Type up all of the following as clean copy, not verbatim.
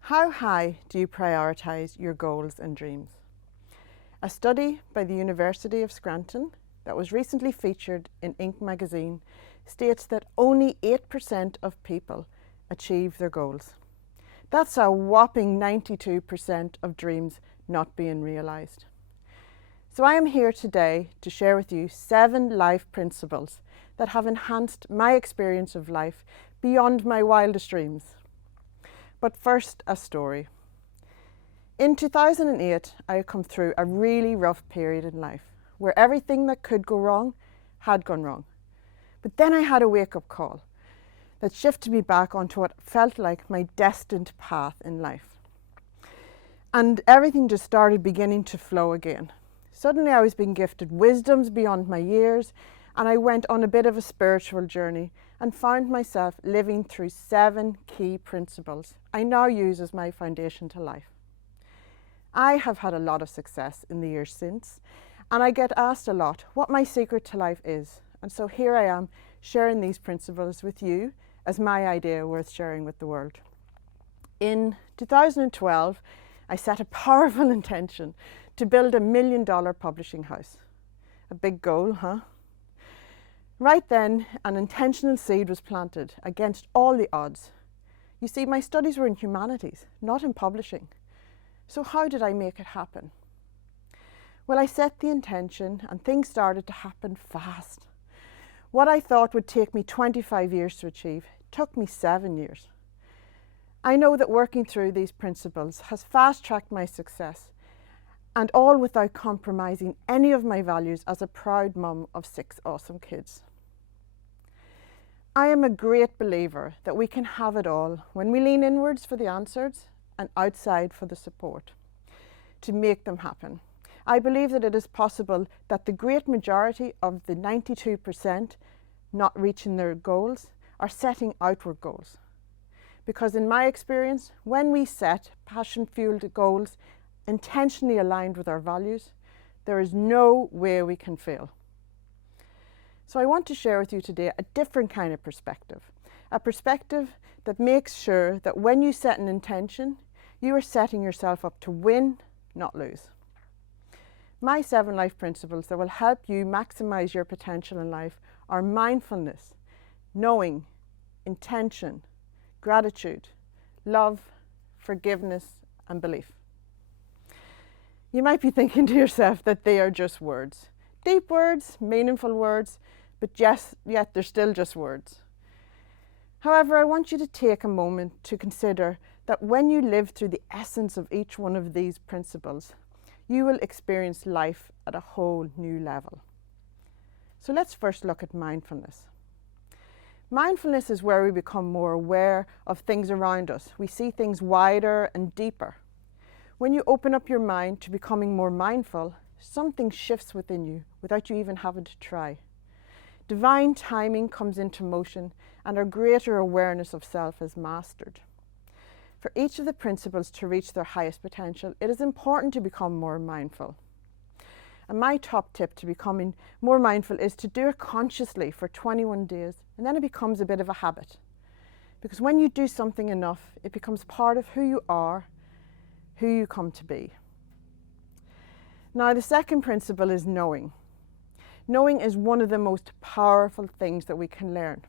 How high do you prioritize your goals and dreams? A study by the University of Scranton that was recently featured in Inc. magazine states that only 8% of people achieve their goals. That's a whopping 92% of dreams not being realised. So I am here today to share with you 7 life principles that have enhanced my experience of life beyond my wildest dreams. But first, a story. In 2008, I had come through a really rough period in life where everything that could go wrong had gone wrong. But then I had a wake-up call that shifted me back onto what felt like my destined path in life. And everything just started beginning to flow again. Suddenly I was being gifted wisdoms beyond my years, and I went on a bit of a spiritual journey and found myself living through 7 key principles I now use as my foundation to life. I have had a lot of success in the years since, and I get asked a lot what my secret to life is. And so here I am sharing these principles with you as my idea worth sharing with the world. In 2012, I set a powerful intention to build a $1 million publishing house. A big goal, huh? Right then, an intentional seed was planted against all the odds. You see, my studies were in humanities, not in publishing. So how did I make it happen? Well, I set the intention and things started to happen fast. What I thought would take me 25 years to achieve took me 7 years. I know that working through these principles has fast-tracked my success, and all without compromising any of my values as a proud mum of 6 awesome kids. I am a great believer that we can have it all when we lean inwards for the answers and outside for the support to make them happen. I believe that it is possible that the great majority of the 92% not reaching their goals are setting outward goals. Because in my experience, when we set passion-fueled goals intentionally aligned with our values, there is no way we can fail. So I want to share with you today a different kind of perspective, a perspective that makes sure that when you set an intention, you are setting yourself up to win, not lose. My 7 life principles that will help you maximize your potential in life are mindfulness, knowing, intention, gratitude, love, forgiveness, and belief. You might be thinking to yourself that they are just words. Deep words, meaningful words, but yet they're still just words. However, I want you to take a moment to consider that when you live through the essence of each one of these principles, you will experience life at a whole new level. So let's first look at mindfulness. Mindfulness is where we become more aware of things around us. We see things wider and deeper. When you open up your mind to becoming more mindful, something shifts within you without you even having to try. Divine timing comes into motion and a greater awareness of self is mastered. For each of the principles to reach their highest potential, it is important to become more mindful. And my top tip to becoming more mindful is to do it consciously for 21 days, and then it becomes a bit of a habit. Because when you do something enough, it becomes part of who you are, who you come to be. Now, the second principle is knowing. Knowing is one of the most powerful things that we can learn.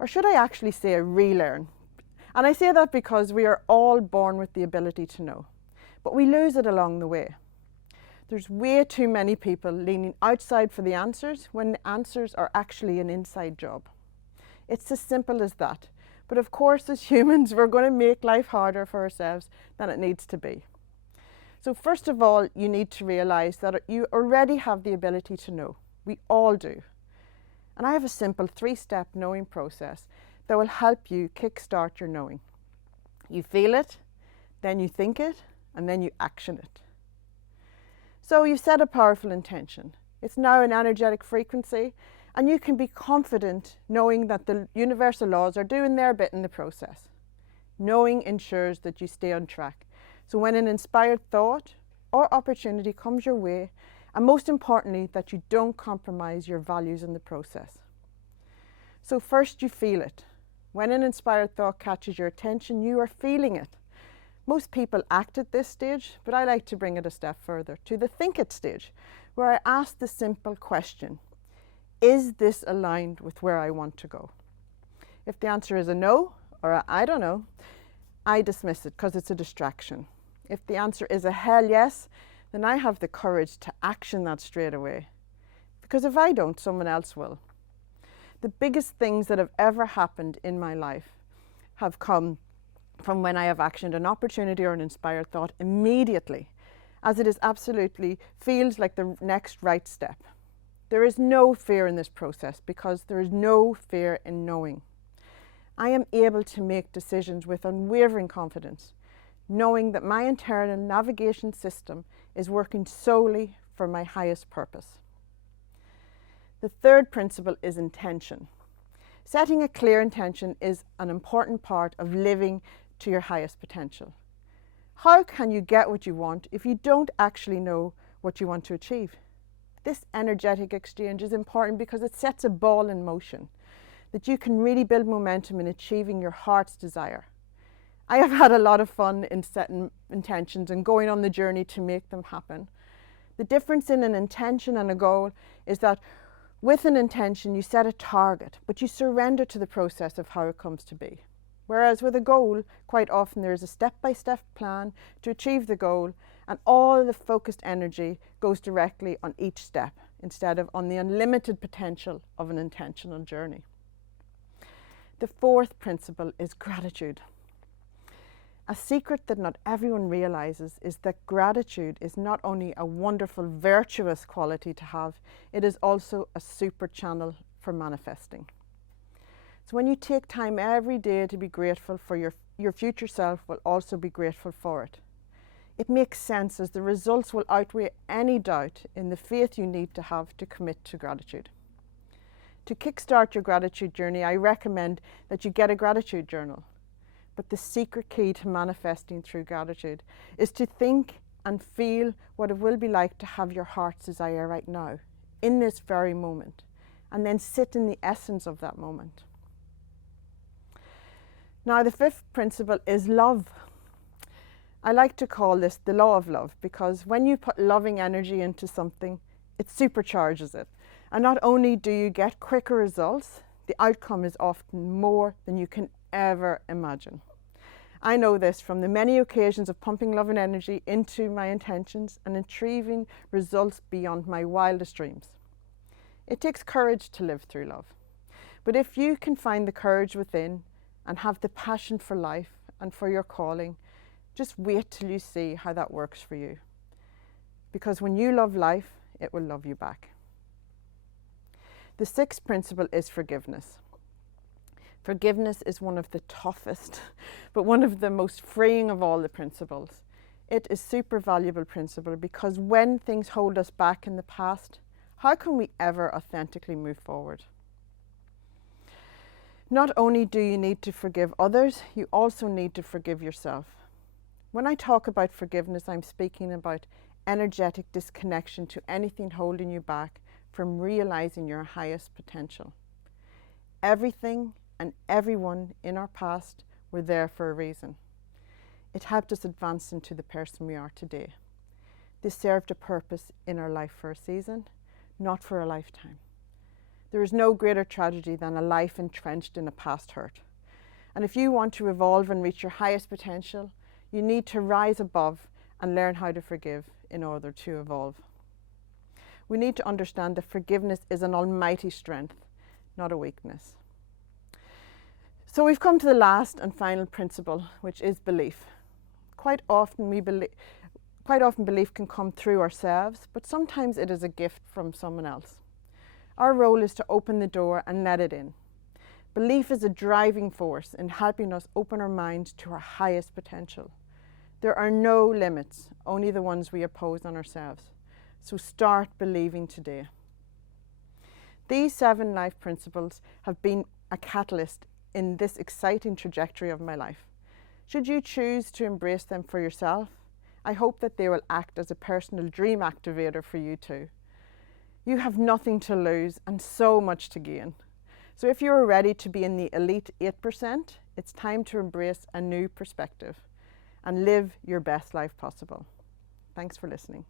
Or should I actually say relearn? And I say that because we are all born with the ability to know, but we lose it along the way. There's way too many people leaning outside for the answers when the answers are actually an inside job. It's as simple as that. But of course, as humans, we're going to make life harder for ourselves than it needs to be. So first of all, you need to realize that you already have the ability to know. We all do. And I have a simple 3-step knowing process that will help you kickstart your knowing. You feel it, then you think it, and then you action it. So you've set a powerful intention. It's now an energetic frequency, and you can be confident knowing that the universal laws are doing their bit in the process. Knowing ensures that you stay on track. So when an inspired thought or opportunity comes your way, and most importantly, that you don't compromise your values in the process. So first you feel it. When an inspired thought catches your attention, you are feeling it. Most people act at this stage, but I like to bring it a step further to the think it stage, where I ask the simple question, is this aligned with where I want to go? If the answer is a no, or a I don't know, I dismiss it because it's a distraction. If the answer is a hell yes, then I have the courage to action that straight away. Because if I don't, someone else will. The biggest things that have ever happened in my life have come from when I have actioned an opportunity or an inspired thought immediately, as it is absolutely feels like the next right step. There is no fear in this process because there is no fear in knowing. I am able to make decisions with unwavering confidence, knowing that my internal navigation system is working solely for my highest purpose. The third principle is intention. Setting a clear intention is an important part of living to your highest potential. How can you get what you want if you don't actually know what you want to achieve? This energetic exchange is important because it sets a ball in motion, that you can really build momentum in achieving your heart's desire. I have had a lot of fun in setting intentions and going on the journey to make them happen. The difference in an intention and a goal is that with an intention, you set a target, but you surrender to the process of how it comes to be. Whereas with a goal, quite often there is a step-by-step plan to achieve the goal, and all the focused energy goes directly on each step instead of on the unlimited potential of an intentional journey. The fourth principle is gratitude. A secret that not everyone realizes is that gratitude is not only a wonderful, virtuous quality to have, it is also a super channel for manifesting. So when you take time every day to be grateful for your future self will also be grateful for it. It makes sense as the results will outweigh any doubt in the faith you need to have to commit to gratitude. To kickstart your gratitude journey, I recommend that you get a gratitude journal. But the secret key to manifesting through gratitude is to think and feel what it will be like to have your heart's desire right now, in this very moment, and then sit in the essence of that moment. Now, the fifth principle is love. I like to call this the law of love because when you put loving energy into something, it supercharges it. And not only do you get quicker results, the outcome is often more than you can ever imagine. I know this from the many occasions of pumping love and energy into my intentions and achieving results beyond my wildest dreams. It takes courage to live through love. But if you can find the courage within and have the passion for life and for your calling, just wait till you see how that works for you. Because when you love life, it will love you back. The sixth principle is forgiveness. Forgiveness is one of the toughest, but one of the most freeing of all the principles. It is a super valuable principle because when things hold us back in the past, how can we ever authentically move forward? Not only do you need to forgive others, you also need to forgive yourself. When I talk about forgiveness, I'm speaking about energetic disconnection to anything holding you back from realizing your highest potential. Everything and everyone in our past were there for a reason. It helped us advance into the person we are today. This served a purpose in our life for a season, not for a lifetime. There is no greater tragedy than a life entrenched in a past hurt. And if you want to evolve and reach your highest potential, you need to rise above and learn how to forgive in order to evolve. We need to understand that forgiveness is an almighty strength, not a weakness. So we've come to the last and final principle, which is belief. Quite often belief can come through ourselves, but sometimes it is a gift from someone else. Our role is to open the door and let it in. Belief is a driving force in helping us open our minds to our highest potential. There are no limits, only the ones we impose on ourselves. So start believing today. These 7 life principles have been a catalyst in this exciting trajectory of my life. Should you choose to embrace them for yourself, I hope that they will act as a personal dream activator for you too. You have nothing to lose and so much to gain. So if you are ready to be in the elite 8%, it's time to embrace a new perspective and live your best life possible. Thanks for listening.